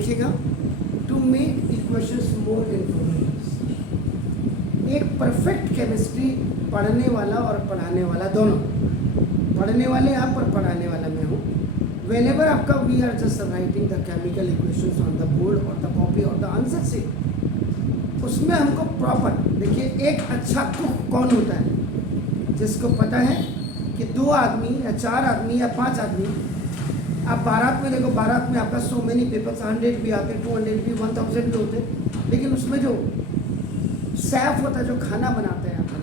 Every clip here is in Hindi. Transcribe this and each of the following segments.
देखिएगा, to make equations more informative. एक परफेक्ट केमिस्ट्री पढ़ने वाला और पढ़ाने वाला दोनों, पढ़ने वाले आप और पढ़ाने वाला मैं हूँ। वेनेवर आपका we are just writing the chemical equations on the board और द कॉपी और द आंसर शीट, उसमें हमको प्रॉपर देखिए, एक अच्छा कुक कौन होता है? जिसको पता है कि 2 आदमी या 4 आदमी या 5 आदमी, आप बारात में देखो, बारात में आपका सो मेनी पेपर्स, 100 भी आते, 200 भी, 1000 भी होते, लेकिन उसमें जो शेफ होता है, जो खाना बनाता है आपका,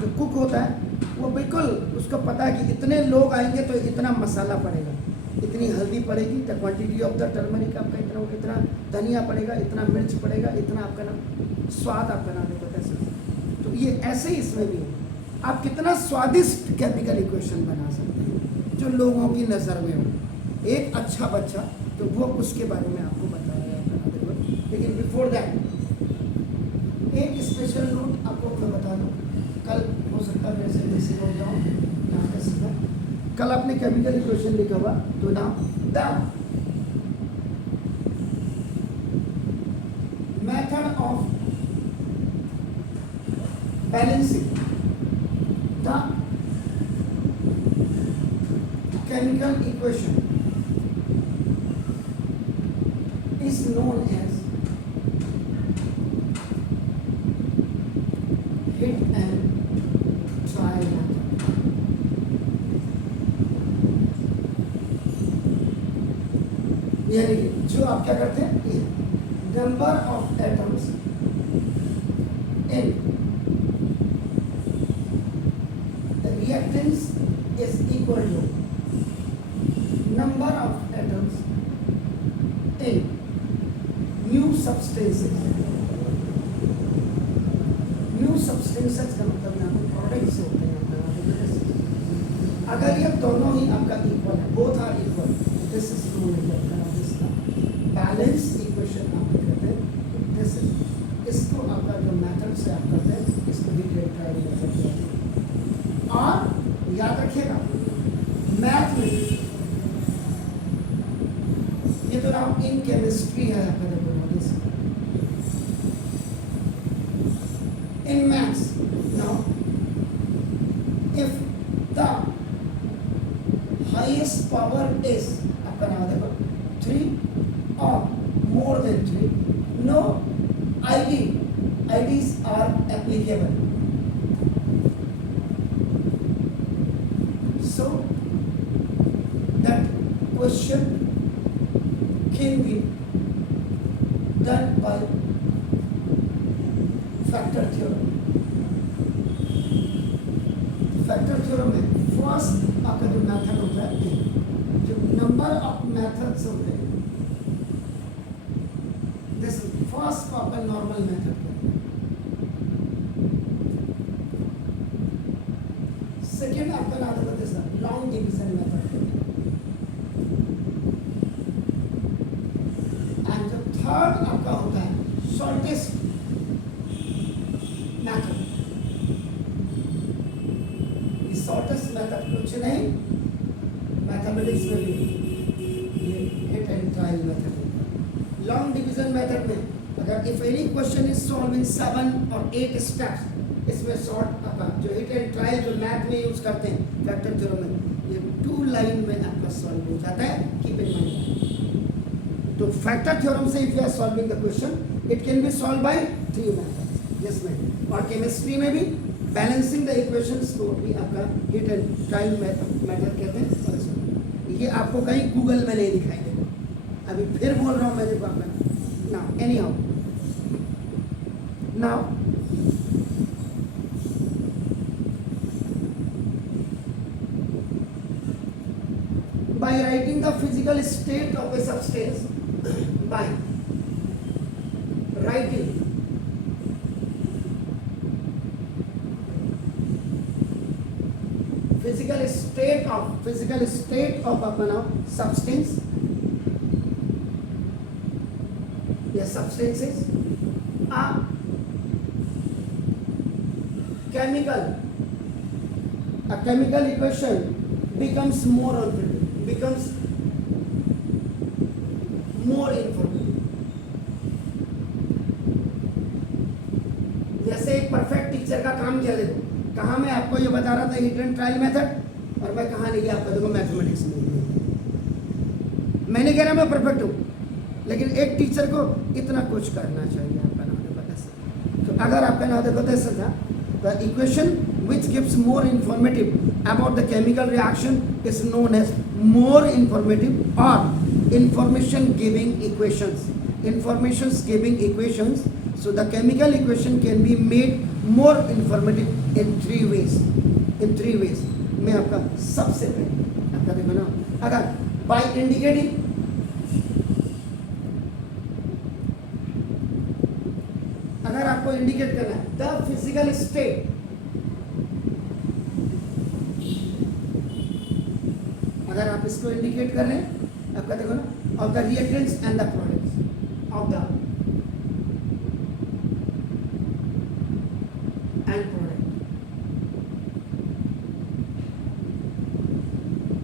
जो कुक होता है, वो बिल्कुल उसको पता है कि इतने लोग आएंगे तो इतना मसाला पड़ेगा, इतनी हल्दी पड़ेगी, the quantity of the turmeric आपका इतना, इतना धनिया पड़ेगा, इतना मिर्च पड़ेगा, इतना आपका ना स्वाद आप बना देगा कैसे। तो ये ऐसे ही इसमें भी है, आप कितना स्वादिष्ट केमिकल इक्वेशन बना सकते हैं जो लोगों की नज़र में हो। एक अच्छा बच्चा तो वो उसके बारे में आपको बताया। लेकिन बिफोर दैट एक स्पेशल नोट आपको मैं बता दूँ, कल हो सकता है मेरे से मिसिंग हो जाऊँ यहाँ का सीधा। कल आपने केमिकल इक्वेशन लिखा हुआ, तो now the method of balancing the chemical equation is known as hit and try method. यानी जो आप क्या करते हैं, number of atoms in reactants is equal to number of atoms in new substances. New substances का मतलब यहाँ पर प्रोडक्ट्स होते हैं आपका। अगर ये दोनों ही आपका इक्वल है, both are equal, this is balance equation आप कहते हैं। दिस इज, इसको आपका जो मेथड से आप करते हैं, इसको भी ट्रायल मेथड कहते हैं। और याद रखिएगा, मैथ में ये तो नाम इन केमिस्ट्री है आपका। In maths, now if the highest power is आपका नाम देखो 3 or more than 3, no IDs are applicable. So that question can be done by factor theorem. Factor theorem में फर्स्ट आपका जो मेथड होता है, जो नंबर ऑफ मेथड्स होते हैं, दिस फर्स्ट आपका नॉर्मल मेथड। सेकेंड आपका नाम होता है this long division method. And जो थर्ड आपका होता है शॉर्टेस्ट मेथड। शॉर्टेस्ट मेथड कुछ नहीं, मैथमेटिक्स में भी ये हिट एंड ट्रायल मेथड है। लॉन्ग डिवीजन मेथड में अगर if any question is solve in 7 और 8 स्टेप्स, इसमें शॉर्ट आपका जो हिट एंड ट्रायल जो मैथ में यूज करते हैं फैक्टर थ्योरम में, ये 2 लाइन में आपका सॉल्व हो जाता है। कीप इन माइंड, तो फैक्टर थ्योरम से if you are solving the question, it can be solve by 3 methods जिसमें, और केमिस्ट्री में भी बैलेंसिंग द इक्वेशंस को भी आपका हिट एंड ट्रायल मेथड कहते हैं। और ये आपको कहीं गूगल में नहीं दिखाई देगा। अभी फिर बोल रहा हूँ मैं, देखो आपका now any how, now by writing the physical state of a substance, by writing physical state of अपना substance या substances, a chemical equation becomes more informative. Teacher का काम किया देखो, कहाँ मैं आपको ये बता रहा था हिट एंड ट्रायल मेथड, और मैं कहाँ नहीं गया आपका देखो मैथमेटिक्स में। मैंने कह रहा मैं परफेक्ट हूँ, लेकिन एक टीचर को इतना कुछ करना चाहिए आपका नाम देखो ऐसा। तो अगर आपका नाम देखो तो ऐसा था, the equation which gives more informative about the chemical reaction is known as more informative or information giving equations. Informations giving equations. So the chemical equation can be made more informative in 3 ways. In 3 ways. मैं आपका सबसे पहले आपका देखो ना, अगर by indicating अगर आपको इंडिकेट करना है द फिजिकल स्टेट, अगर आप इसको इंडिकेट कर रहे हैं आपका देखो ना, of the reactants and the products of the end product.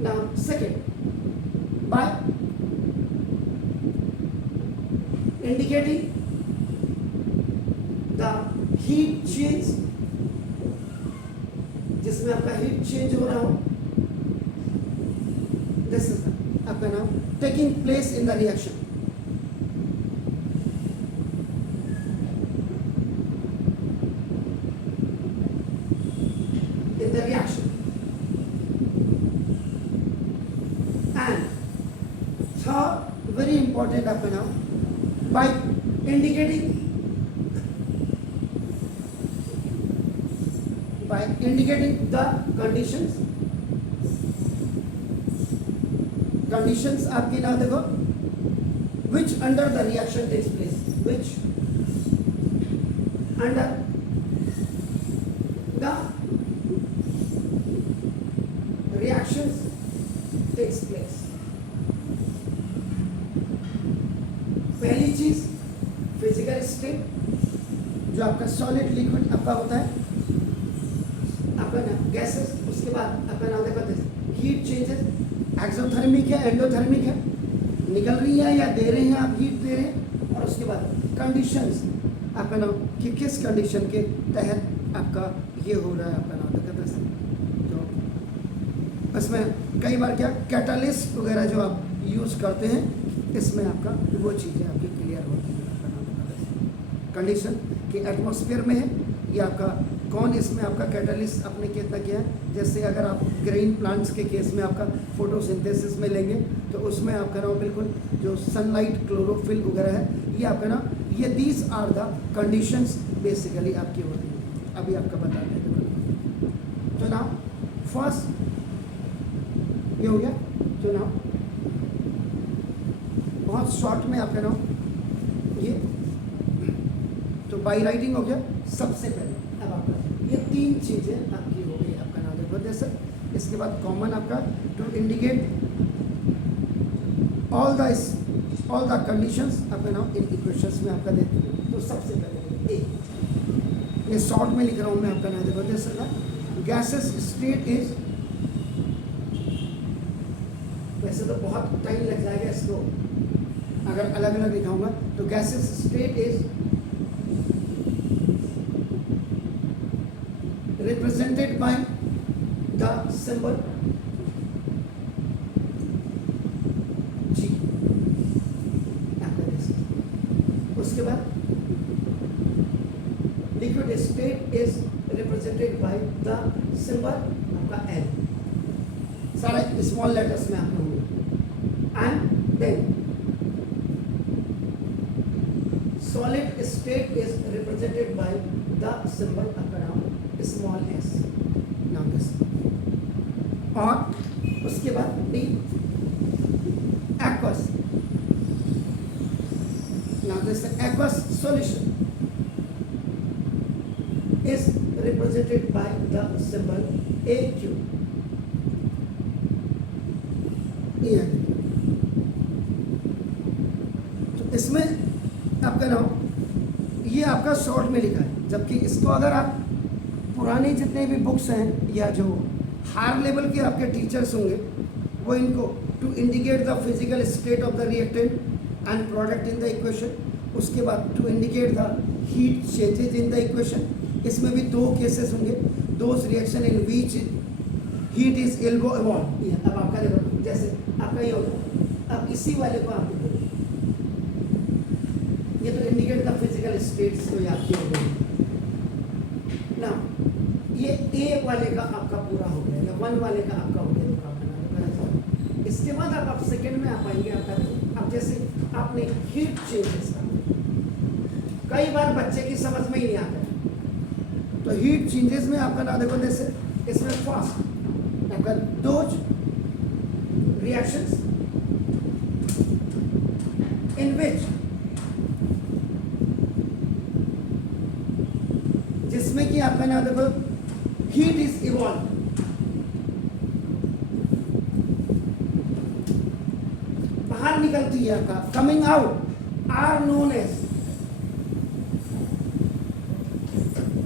Now second, by indicating the heat change, जिसमें आपका हीट चेंज हो रहा हो, दिस इज आपका नाम taking place in the reaction. In the reaction, and third, very important आपका नाम, by indicating the conditions आपकी ना देखो, which under the reaction takes place, which under the reactions takes place। पहली चीज फिजिकल स्टेट, जो आपका सॉलिड लिक्विड आपका होता है आपका ना गैसेस, उसके बाद आपका नाम देखो हीट चेंजेस, एक्सोथर्मिक है एंडोथर्मिक है, निकल रही है या दे रहे हैं आप हीट दे रहे हैं, और उसके बाद कंडीशंस आपका नाम कि किस कंडीशन के तहत आपका ये हो रहा है आपका नाम देखो। तो इसमें कई बार क्या कैटालिस्ट वगैरह जो आप यूज़ करते हैं, इसमें आपका वो चीज़ें आपकी क्लियर होती है आपका नाम कंडीशन कि एटमॉस्फेयर में है ये आपका कौन इसमें आपका कैटालिस्ट आपने कितना किया है। जैसे अगर आप ग्रीन प्लांट्स के केस में आपका फोटोसिंथेसिस में लेंगे तो उसमें आपका नाम बिल्कुल जो सनलाइट क्लोरोफिल वगैरह है, ये आपका ना ये these are the conditions basically आपकी होती है। अभी आपका बताते हैं तो नाउ फर्स्ट ये हो गया, तो नाउ बहुत शॉर्ट में आपका नाम ये तो बाई राइटिंग हो गया सबसे पहले। अब आपका ये 3 चीज़ें आपकी हो गई आपका नाम देखो जैसे। इसके बाद कॉमन आपका to indicate all the conditions आपका नाम इन इक्वेशंस में आपका देते हैं। तो सबसे पहले ये शॉर्ट में लिख रहा हूँ मैं आपका नाम देखो जैसे ना गैसेस स्टेट इज, वैसे तो बहुत टाइम लग जाएगा इसको अगर अलग अलग लिखाऊंगा। तो gases state is represented by the symbol G। उसके बाद liquid state is represented by the symbol आपका L, सारे स्मॉल लेटर्स में आपके होंगे। And then solid state is represented by the symbol आपका नाम स्मॉल एस नाम दिस। और उसके बाद डी एक्वस नाम this. Aqueous solution is represented by the symbol A Q. तो इसमें आपका नाम ये आपका शॉर्ट में लिखा है, जबकि इसको अगर आप पुराने जितने भी बुक्स हैं या जो हायर लेवल के आपके टीचर्स होंगे वो इनको to indicate the physical state of the reactant and product in the equation, उसके बाद to indicate the heat changes in the equation, इसमें भी दो केसेस होंगे, those reaction in which heat is evolved absorbed. अब आपका देखो, जैसे आपका ये होगा, अब इसी वाले को आप देखो, ये तो इंडिकेट द फिजिकल स्टेट्स तो आपकी हो गई ना, ये ए वाले का आपका पूरा हो गया या 1 वाले का आपका हो गया, तो आपका इसके बाद आप सेकंड में आ पाएंगे आपका। अब जैसे आपने हीट चेंजेस का, कई बार बच्चे की समझ में ही नहीं आता है, तो हीट चेंजेस में आपका ना देखो, जैसे इसमें फास्ट आपका दोज रिएक्शंस इन विच, जिसमें कि आपका ना देखो हीट इज इवॉल्व, बाहर निकलती है आपका, coming out, are known as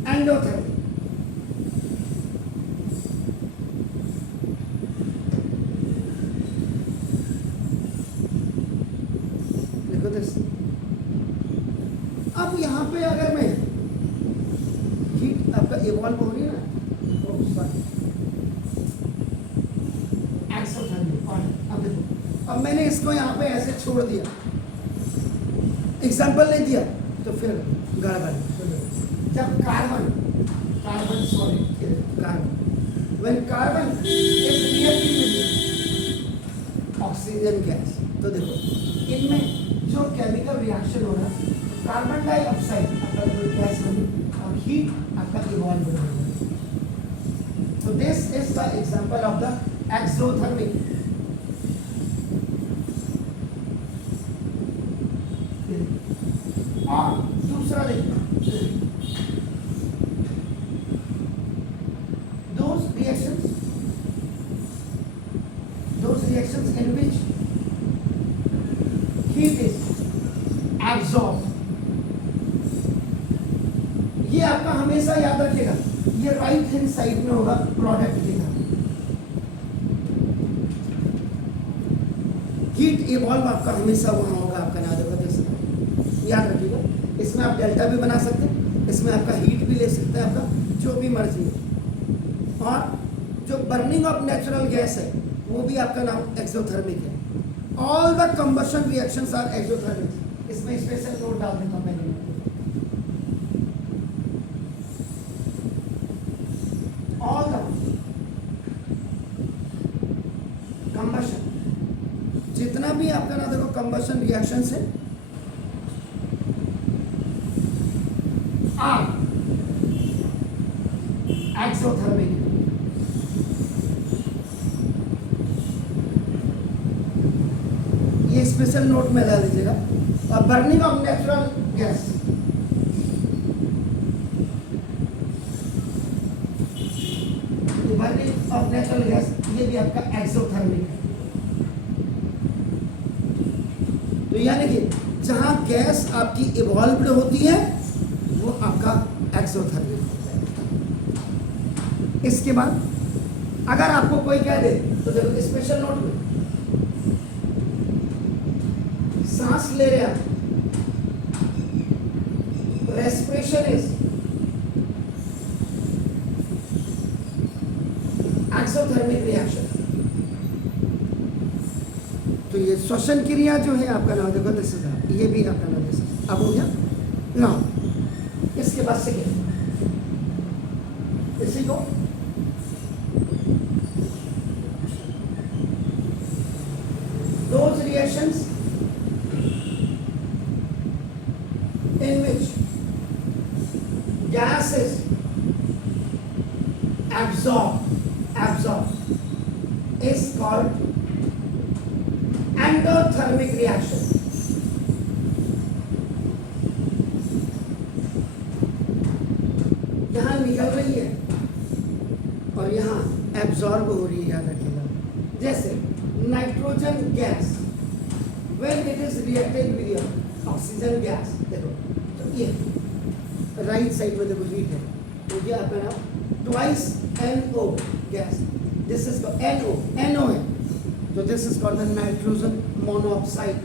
endothermy. देखो दिस, अब यहाँ पे अगर मैं हीट आपका इवॉल्व हो रही है ना, एक्सोथर्मी। अब देखो, अब मैंने इसको यहाँ पे ऐसे छोड़ दिया, एग्जाम्पल नहीं दिया, तो फिर गड़बड़। जब carbon sorry when carbon is reacting with oxygen gas, तो देखो इनमें जो केमिकल रिएक्शन हो रहा है, कार्बन डाइऑक्साइड आपका गैस बनी और हीट आपका इवॉल्व हो रहा है। So this is the example of the exothermic। और दूसरा देखो, those reactions in which heat is absorbed, ये आपका हमेशा याद रखिएगा, ये राइट हैंड साइड में होगा प्रोडक्ट देगा। हीट इवॉल्व आपका हमेशा वहां होगा, आपका ना देखो याद रखिएगा। इसमें आप डेल्टा भी बना सकते हैं, इसमें आपका हीट भी ले सकते हैं, आपका जो भी मर्जी है। और जो बर्निंग ऑफ नेचुरल गैस है वो भी आपका नाम एक्सोथर्मिक है। All the combustion reactions are exothermic. इसमें स्पेशल नोट डाल देता हूं मैंने, ऑल द कंबशन, जितना भी आपका ना देखो कंबशन रिएक्शंस है आर एक्सोथर्मिक। ये स्पेशल नोट में डाल दीजिएगा। और burning of natural gas, burning of natural gas ये भी आपका एक्सोथर्मिक है। तो यानी कि जहां गैस आपकी इवॉल्व्ड होती है वो आपका एक्सोथर्मिक होता है। इसके बाद अगर आपको कोई कह दे तो देखो स्पेशल नोट में, सांस ले रहे हैं, रेस्पिरेशन इज एक्सोथर्मिक रिएक्शन। तो ये श्वसन क्रिया जो है आपका नाम देखो दिस इज, ये भी आपका नाम दिस इज। अब हो गया ना, इसके बाद से इसी को those reactions in which gas is absorbed is called endothermic reaction। यहाँ निकल रही है और यहाँ एब्जॉर्ब हो रही है, याद रखिएगा। जैसे nitrogen gas when it is reacted with your oxygen gas, देखो तो ये राइट साइड में देखो हीट है, तो ये आपका नाम twice NO gas, this is NO है, तो this is called the nitrogen monoxide.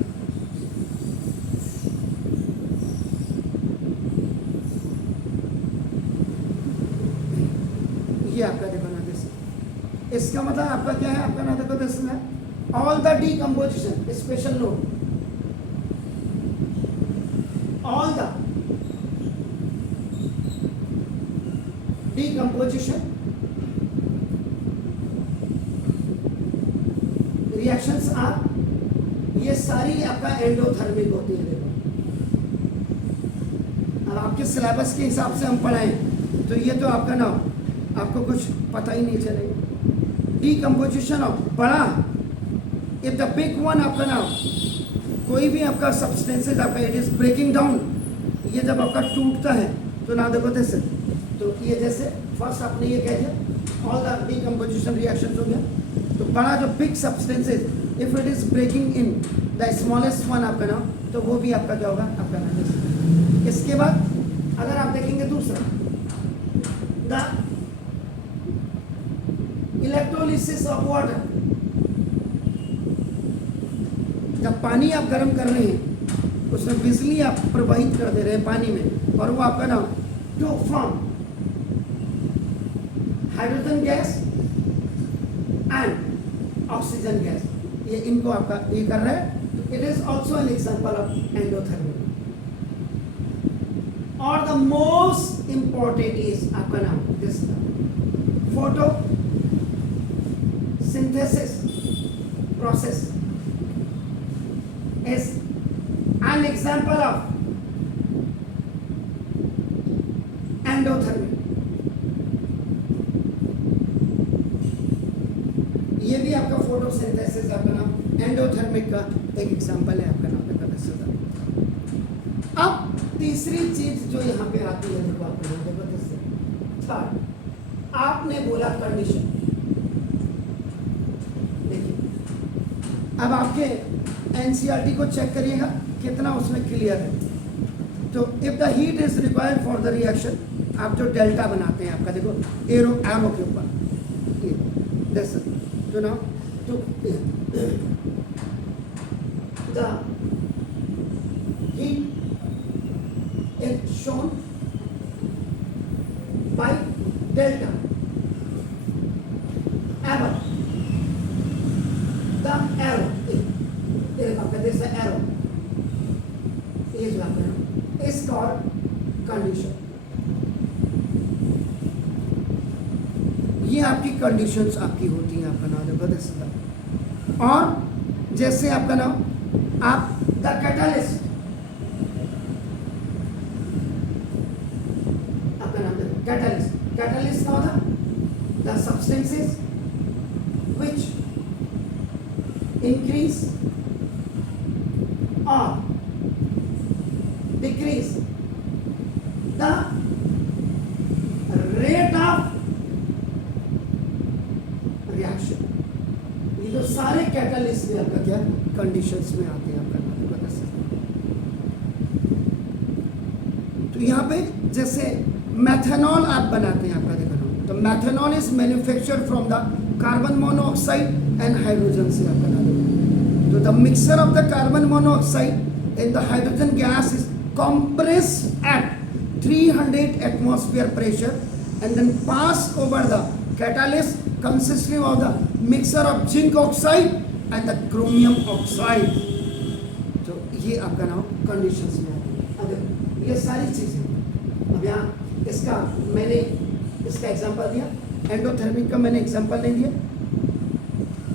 ये आपका देखो ना दिस, इसका मतलब आपका क्या है, आपका ना देखो दिस में all the decomposition, special note, all the decomposition reactions are, ये सारी आपका एंडोथर्मिक होती है। देखो अब आपके सिलेबस के हिसाब से हम पढ़ाएं तो ये तो आपका ना आपको कुछ पता ही नहीं चलेगा। डीकम्पोजिशन ऑफ बड़ा, इफ द बिग वन आपका ना कोई भी आपका सब्सटेंसेस आपका इट इज ब्रेकिंग डाउन, ये जब आपका टूटता है तो ना देखो जैसे, तो ये जैसे फर्स्ट आपने ये कह दिया ऑल द डीकम्पोजिशन रिएक्शंस हो गया। तो बड़ा जो big substances if it is breaking in the smallest one आपका ना, तो वो भी आपका क्या होगा, आपका ना जैसे। इसके बाद अगर आप देखेंगे दूसरा द इलेक्ट्रोलिसिस ऑफ वाटर, जब पानी आप गर्म कर रहे हैं उसमें बिजली आप प्रवाहित कर दे रहे हैं पानी में, और वो आपका ना to form hydrogen gas and oxygen gas, ये इनको आपका ये कर रहा है। It is also an example of endothermic. और द मोस्ट इंपॉर्टेंट इज आपका नाम this photo synthesis process is an example of endothermic। ये भी आपका फोटोसिंथेसिस आपका नाम एंडोथर्मिक का एक एग्जांपल है आपका नाम का। अब तीसरी चीज जो यहाँ पे आती है देखो आपको देखो थर्ड आपने बोला कंडीशन। अब आपके एनसीईआरटी को चेक करिएगा कितना उसमें क्लियर है। तो if the heat is required for the reaction, आप जो डेल्टा बनाते हैं आपका देखो एरो के ऊपर तो ना तो the heat is shown by delta ever the arrow, this arrow is called condition। ये आपकी कंडीशंस आपकी होती हैं आपका नाम देखो। और जैसे आपका नाम आप द कैटलिस्ट, आपका नाम देखो कैटलिस्ट, कैटलिस्ट क्या होता, the substances which increase or decrease the rate of reaction। ये तो सारे कैटलिस्ट में आपका क्या कंडीशंस में आते हैं आपका बता सकते। तो यहाँ पे जैसे मैथनॉल आप बनाते हैं आपका देखो, तो methanol is manufactured from the carbon monoxide and hydrogen से आपका नाम। तो the mixture of the carbon monoxide and the hydrogen gas is compressed at 300 atmosphere pressure and then passed over the catalyst consisting of the mixture of zinc oxide and the chromium oxide। तो ये आपका नाम कंडीशंस में आता है। अब ये सारी चीजें अब यहाँ इसका मैंने इसका एग्जांपल दिया, एंडोथर्मिक का मैंने एग्जांपल नहीं दिया,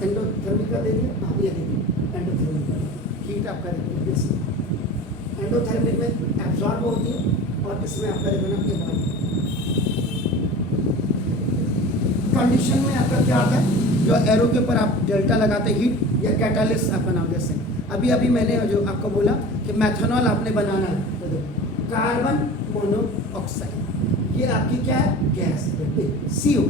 एंडोथर्मिक का दे दिया, हाँ ये दे दिया एंडोथर्मिक का हीट आपका देखिए एंडोथर्मिक में एब्जॉर्ब होती है और इसमें आपका देखो ना कंडीशन में आपका क्या आता है, जो एरो के ऊपर आप डेल्टा लगाते हीट या कैटालिस्ट आपका नाम। जैसे अभी मैंने जो आपको बोला कि मैथनॉल आपने बनाना है, तो कार्बन मोनोऑक्साइड ये आपकी क्या है गैस CO।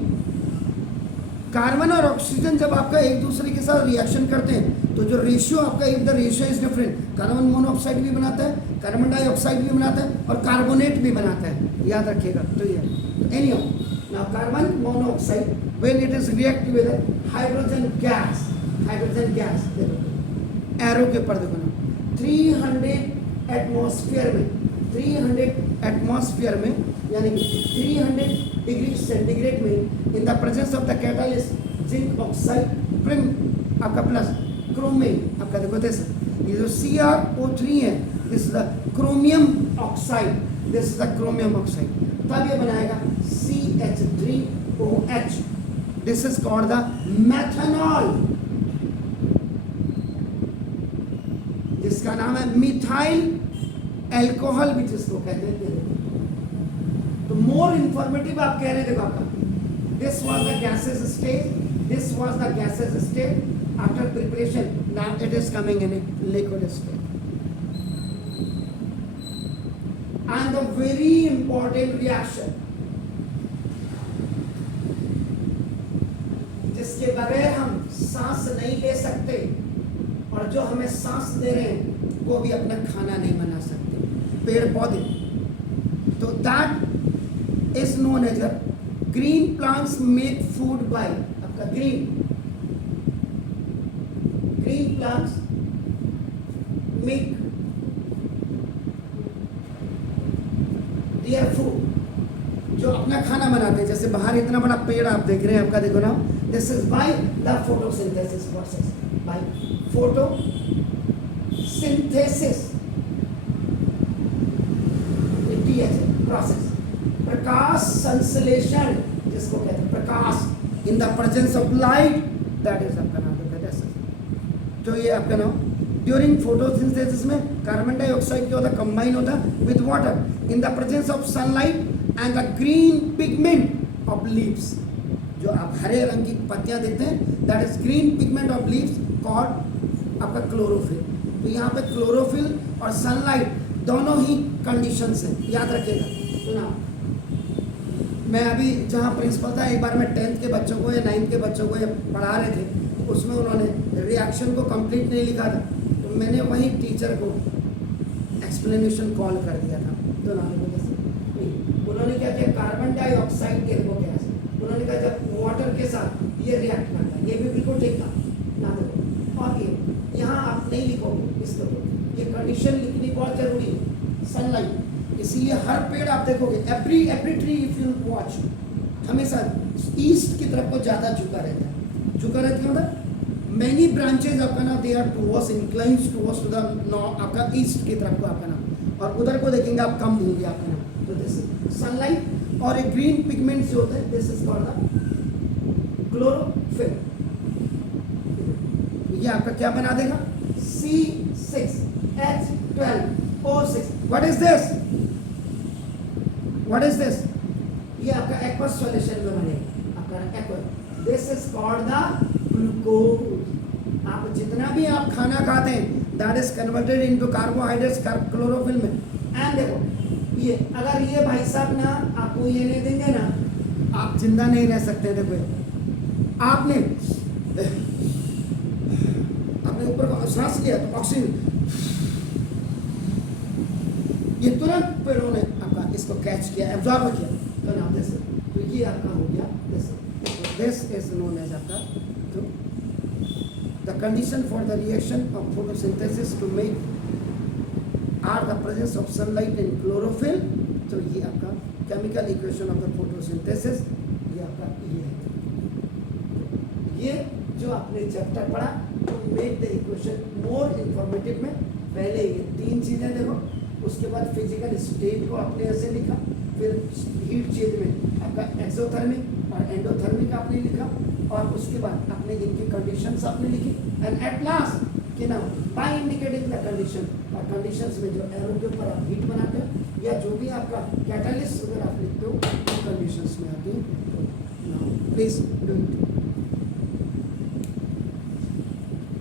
कार्बन और ऑक्सीजन जब आपका एक दूसरे के साथ रिएक्शन करते हैं तो जो रेशियो आपका if the ratio is different, carbon monoxide भी बनाता है, कार्बन डाइऑक्साइड भी बनाता है और कार्बोनेट भी बनाता है, याद रखिएगा। तो ये तो anyhow now carbon monoxide when it is react with hydrogen gas देखो एरो के ऊपर देखो ना 300 एटमॉस्फेयर में 300 एटमॉस्फेयर में, यानी कि 300 डिग्री सेंटीग्रेड में, इन the presence of the catalyst zinc oxide prim आपका प्लस क्रोमियम आपका देखो दिस, ये जो CrO3 है this is the chromium oxide, this is the chromium oxide, तब ये बनाएगा CH3OH, this is called the methanol, जिसका नाम है मिथाइल एल्कोहल भी जिसको कहते हैं। तो मोर इंफॉर्मेटिव आप कह रहे थे आपका, this was the gases stage, this was the gases stage after preparation, now it is coming in liquid stage. And the very important reaction जिसके बगैर हम सांस नहीं ले सकते, और जो हमें सांस दे रहे हैं वो भी अपना खाना नहीं बना सकते, पेड़ पौधे। तो that is known as green plants make food by आपका green plants make their food, जो अपना खाना बनाते हैं। जैसे बाहर इतना बड़ा पेड़ आप देख रहे हैं आपका, देखो ना, this is by the photosynthesis process, by photosynthesis process, प्रकाश संश्लेषण जिसको कहते हैं, प्रकाश in the presence of light, that is आपका नाम होता है। तो ये आपका नाम ड्यूरिंग फोटोसिंथेसिस में कार्बन डाइऑक्साइड क्या होता है, कंबाइन होता है with water in the presence of sunlight and the green pigment of leaves, जो आप हरे रंग की पत्तियां देखते हैं, that is green pigment of leaves called आपका क्लोरोफिल। तो यहाँ पे क्लोरोफिल और सनलाइट दोनों ही कंडीशंस हैं, याद रखिएगा। तो ना मैं अभी जहाँ प्रिंसिपल था, एक बार मैं 10th के बच्चों को या 9th के बच्चों को पढ़ा रहे थे, तो उसमें उन्होंने रिएक्शन को कंप्लीट नहीं लिखा था, तो मैंने वहीं टीचर को एक्सप्लेनेशन कॉल कर दिया था। तो ना उन्होंने क्या किया, कार्बन डाइऑक्साइड के को गैस, उन्होंने कहा जब वाटर के साथ ये रिएक्ट करता है, ये भी बिल्कुल ठीक था ना। देखो और ये यहाँ आप नहीं लिखोगे इसको, ये कंडीशन लिखनी बहुत जरूरी है, सनलाइट। इसीलिए हर पेड़ आप देखोगे, every tree if you watch, हमेशा ईस्ट की तरफ को ज़्यादा झुका रहता है, झुका रहता है मतलब मैनी ब्रांचेज आपका ना they are towards inclines towards to the north, आपका ईस्ट की तरफ को आपका नाम, और उधर को देखेंगे आप कम होंगे आपका नाम। तो दिस सनलाइट और एक ग्रीन पिगमेंट्स जो होते हैं, this is called the chlorophyll. ये आपका क्या बना देगा, C6H12O6। What is this, what is this, ये आपका एक्वस सॉल्यूशन में बनेगा आपका aqueous, this is called the glucose. आप जितना भी आप खाना खाते हैं that is converted into carbohydrates chlorophyll में। एंड देखो ये अगर ये भाई साहब ना आपको ये नहीं देंगे ना, आप जिंदा नहीं रह सकते। देखो आपने ऊपर सांस लिया तो ऑक्सीजन, ये तुरंत पेड़ों ने आपका इसको कैच किया, एब्जॉर्ब किया, तो नाम दिस, तो ये आपका हो गया दिस इज नोन एज आपका। तो the condition for the reaction of photosynthesis to make are the presence of sunlight and chlorophyll. तो ये आपका chemical equation of the photosynthesis, ये आपका ये है। ये जो आपने चैप्टर पढ़ा, तो make the equation more informative में पहले ये 3 चीज़ें देखो, उसके बाद फिजिकल स्टेट को आपने ऐसे लिखा, फिर हीट चेंज में आपका एक्सोथर्मिक और एंडोथर्मिक आपने लिखा, और उसके बाद आपने इनकी कंडीशंस आपने लिखी, एंड एट लास्ट कि ना बाय इंडिकेटिंग द कंडीशन, और कंडीशंस में जो एरो के ऊपर आप हीट बनाते हो या जो भी आपका कैटालिस्ट अगर आप लिखते हो कंडीशंस में आती है। Please do it.